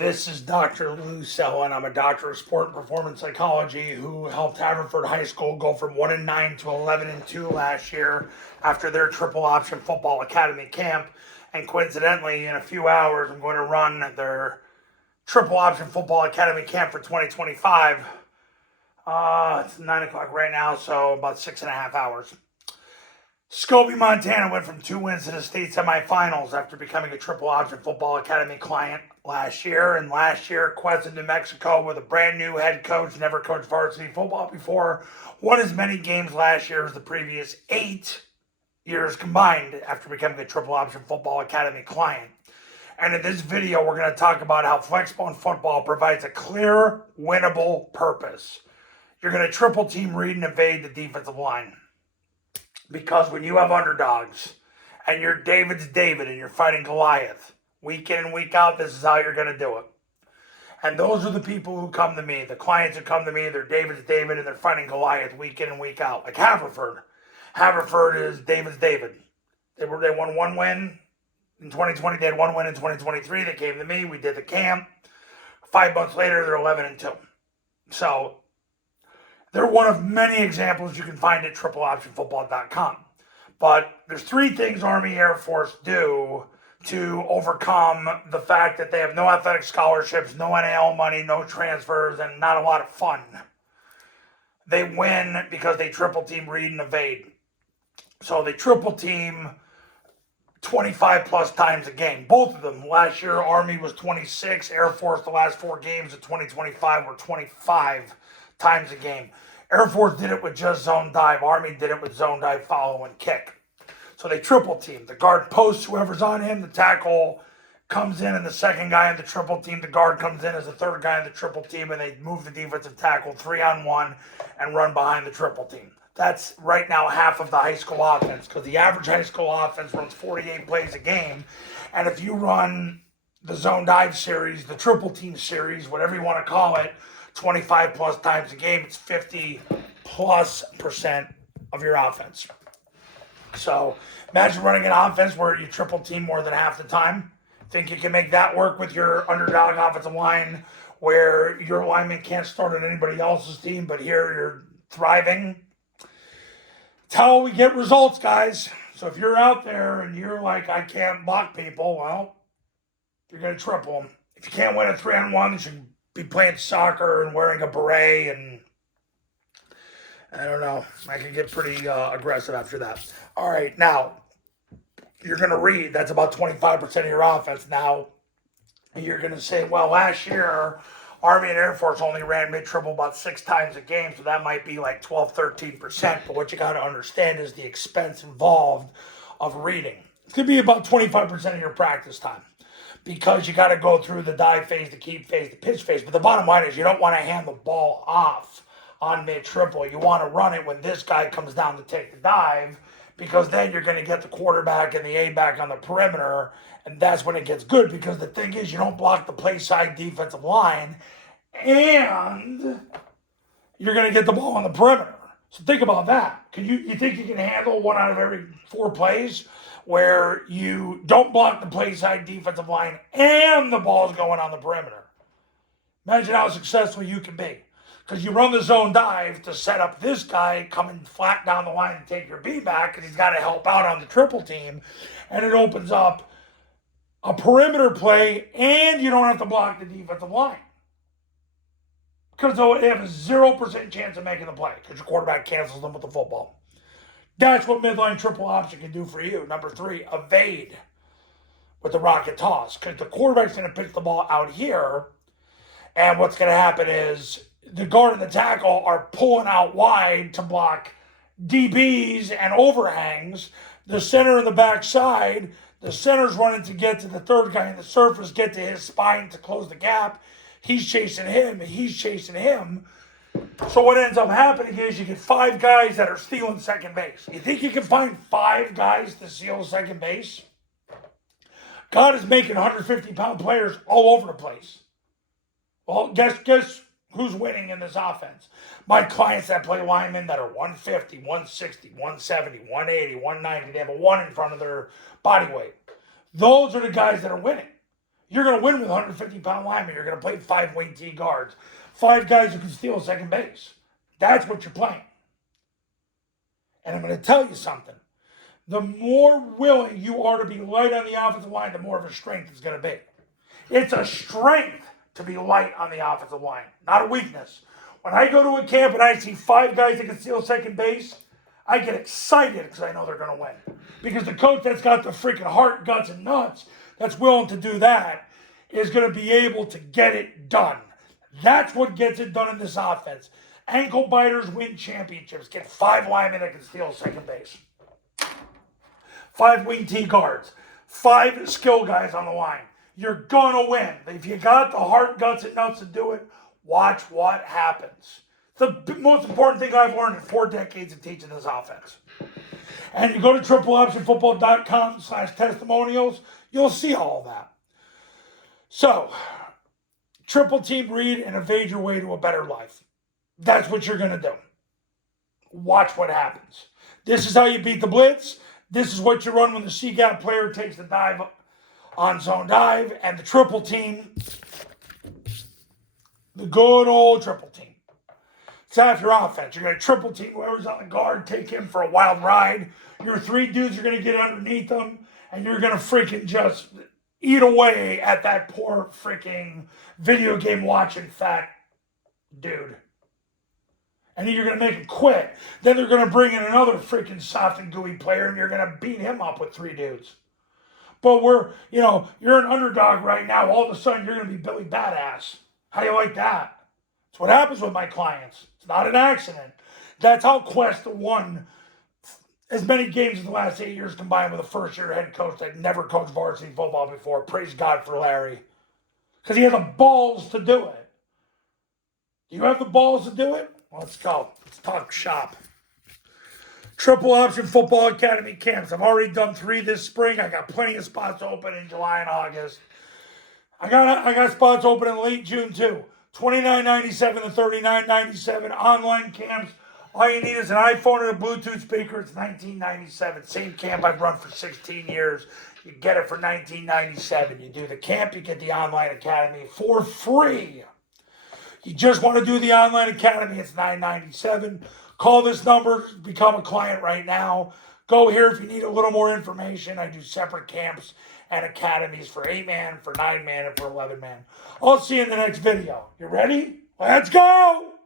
This is Dr. Lou Cella, and I'm a doctor of sport and performance psychology who helped Haverford High School go from 1-9 to 11-2 last year after their Triple Option Football Academy camp. And coincidentally, in a few hours, I'm going to run their Triple Option Football Academy camp for 2025. It's 9 o'clock right now, so about 6.5 hours. Scobie, Montana went from 2 wins to the state semifinals after becoming a Triple Option Football Academy client last year. And last year, Quezon, New Mexico, with a brand new head coach, never coached varsity football before, won as many games last year as the previous 8 years combined after becoming a Triple Option Football Academy client. And in this video, we're going to talk about how Flexbone Football provides a clear, winnable purpose. You're going to triple team, read, and evade the defensive line. Because when you have underdogs and you're David's David and you're fighting Goliath, week in and week out, this is how you're going to do it. And those are the people who come to me, the clients who come to me, they're David's David and they're fighting Goliath week in and week out. Like Haverford. Haverford is David's David. They won 1 win in 2020. They had 1 win in 2023. They came to me. We did the camp. 5 months later, they're 11-2. So they're one of many examples you can find at tripleoptionfootball.com. But there's 3 things Army Air Force do to overcome the fact that they have no athletic scholarships, no NIL money, no transfers, and not a lot of fun. They win because they triple team, read, and evade. So they triple team 25 plus times a game. Both of them. Last year, Army was 26. Air Force, the last 4 games of 2025 were 25 times a game. Air Force did it with just zone dive. Army did it with zone dive, follow, and kick. So they triple team. The guard posts whoever's on him. The tackle comes in and the second guy in the triple team. The guard comes in as the third guy in the triple team, and they move the defensive tackle 3-on-1 and run behind the triple team. That's right now half of the high school offense, because the average high school offense runs 48 plays a game. And if you run the zone dive series, the triple team series, whatever you want to call it, 25 plus times a game, it's 50+% of your offense. So imagine running an offense where you triple team more than half the time. Think you can make that work with your underdog offensive line where your lineman can't start on anybody else's team, but here you're thriving? It's how we get results, guys. So if you're out there and you're like, I can't block people, well, you're going to triple them. If you can't win a 3-on-1, you should be playing soccer and wearing a beret, and I don't know. I can get pretty aggressive after that. All right, now, you're going to read. That's about 25% of your offense. Now, you're going to say, well, last year, Army and Air Force only ran mid-triple about 6 times a game, so that might be like 12, 13%. But what you got to understand is the expense involved of reading. It's going to be about 25% of your practice time, because you got to go through the dive phase, the keep phase, the pitch phase. But the bottom line is you don't want to hand the ball off on mid-triple. You want to run it when this guy comes down to take the dive, because then you're going to get the quarterback and the A-back on the perimeter, and that's when it gets good, because the thing is you don't block the play side defensive line, and you're going to get the ball on the perimeter. So think about that. You think you can handle 1 out of every 4 plays where you don't block the play side defensive line and the ball's going on the perimeter? Imagine how successful you can be. Because you run the zone dive to set up this guy coming flat down the line to take your B back, because he's got to help out on the triple team. And it opens up a perimeter play, and you don't have to block the defensive line. Because they have a 0% chance of making the play, because your quarterback cancels them with the football. That's what Midline Triple Option can do for you. Number 3, evade with the rocket toss. Because the quarterback's going to pitch the ball out here, and what's going to happen is the guard and the tackle are pulling out wide to block DBs and overhangs. The center and the backside, the center's running to get to the third guy in the surface, get to his spine to close the gap. He's chasing him, and he's chasing him. So what ends up happening is you get 5 guys that are stealing second base. You think you can find 5 guys to steal second base? God is making 150-pound players all over the place. Well, guess who's winning in this offense? My clients that play linemen that are 150, 160, 170, 180, 190. They have a 1 in front of their body weight. Those are the guys that are winning. You're going to win with 150-pound linemen. You're going to play 5 wing T guards. 5 guys who can steal second base. That's what you're playing. And I'm going to tell you something. The more willing you are to be light on the offensive line, the more of a strength it's going to be. It's a strength to be light on the offensive line, not a weakness. When I go to a camp and I see 5 guys that can steal second base, I get excited because I know they're going to win. Because the coach that's got the freaking heart, guts, and nuts that's willing to do that is going to be able to get it done. That's what gets it done in this offense. Ankle biters win championships. Get 5 linemen that can steal second base. 5 wing T guards. 5 skill guys on the line. You're going to win. If you got the heart, guts, and nuts to do it, watch what happens. The most important thing I've learned in 4 decades of teaching this offense. And you go to tripleoptionfootball.com/testimonials, you'll see all of that. So, triple team read and evade your way to a better life. That's what you're going to do. Watch what happens. This is how you beat the blitz. This is what you run when the C-gap player takes the dive on zone dive. And the triple team, the good old triple team. It's half your offense. You're going to triple team whoever's on the guard, take him for a wild ride. Your 3 dudes are going to get underneath them, and you're going to freaking just eat away at that poor freaking video game watching fat dude. And you're going to make him quit. Then they're going to bring in another freaking soft and gooey player, and you're going to beat him up with 3 dudes. But you're an underdog right now. All of a sudden, you're going to be Billy Badass. How do you like that? That's what happens with my clients. It's not an accident. That's how Quest won as many games in the last 8 years combined with a first-year head coach that never coached varsity football before. Praise God for Larry. Because he had the balls to do it. Do you have the balls to do it? Well, let's go. Let's talk shop. Triple Option Football Academy camps. I've already done 3 this spring. I got plenty of spots open in July and August. I got spots open in late June too. $29.97 to $39.97 online camps. All you need is an iPhone and a Bluetooth speaker. It's $19.97. Same camp I've run for 16 years. You get it for $19.97. You do the camp, you get the online academy for free. You just want to do the online academy, it's $9.97. Call this number, become a client right now. Go here if you need a little more information. I do separate camps and academies for 8-man, for 9-man, and for 11-man. I'll see you in the next video. You ready? Let's go!